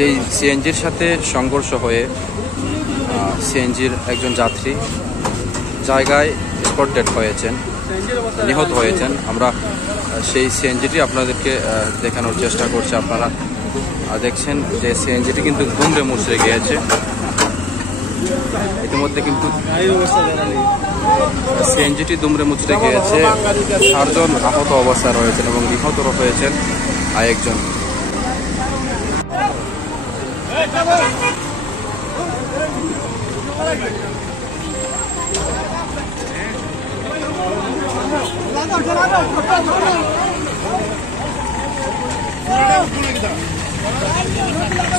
যেই সিএনজির সাথে সংঘর্ষ হয়ে সিএনজির একজন যাত্রী জায়গায় স্পট ডেড হয়েছেন, নিহত হয়েছেন। আমরা সেই সিএনজিটি আপনাদেরকে দেখানোর চেষ্টা করছি। আপনারা দেখছেন যে সিএনজিটি কিন্তু দুমড়ে মুচড়ে গিয়েছে। ইতিমধ্যে কিন্তু সিএনজিটি দুমড়ে মুচড়ে গিয়েছে। 4 জন আহত অবস্থায় রয়েছেন এবং নিহত হয়েছেন একজন।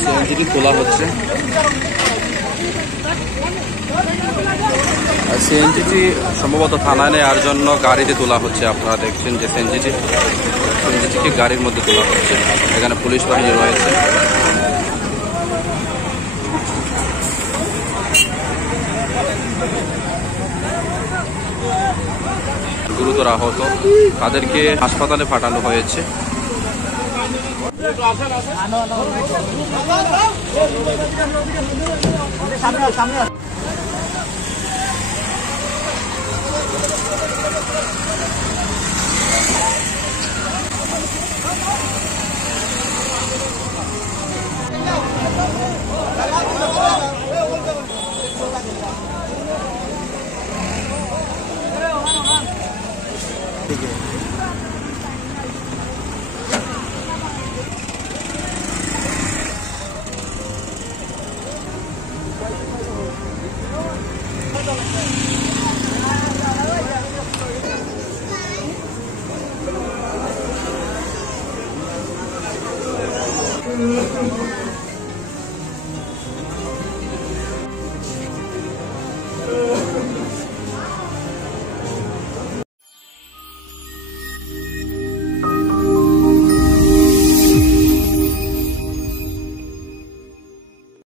সিএনজিটি তোলা হচ্ছে। সিএনজিটি সম্ভবত থানায় নেওয়ার জন্য গাড়িতে তোলা হচ্ছে। আপনারা দেখছেন যে সিএনজিটিকে গাড়ির মধ্যে তোলা হচ্ছে। এখানে পুলিশ বাহিনী রয়েছে। গুরুতর আহত, তাদেরকে হাসপাতালে পাঠানো হয়েছে।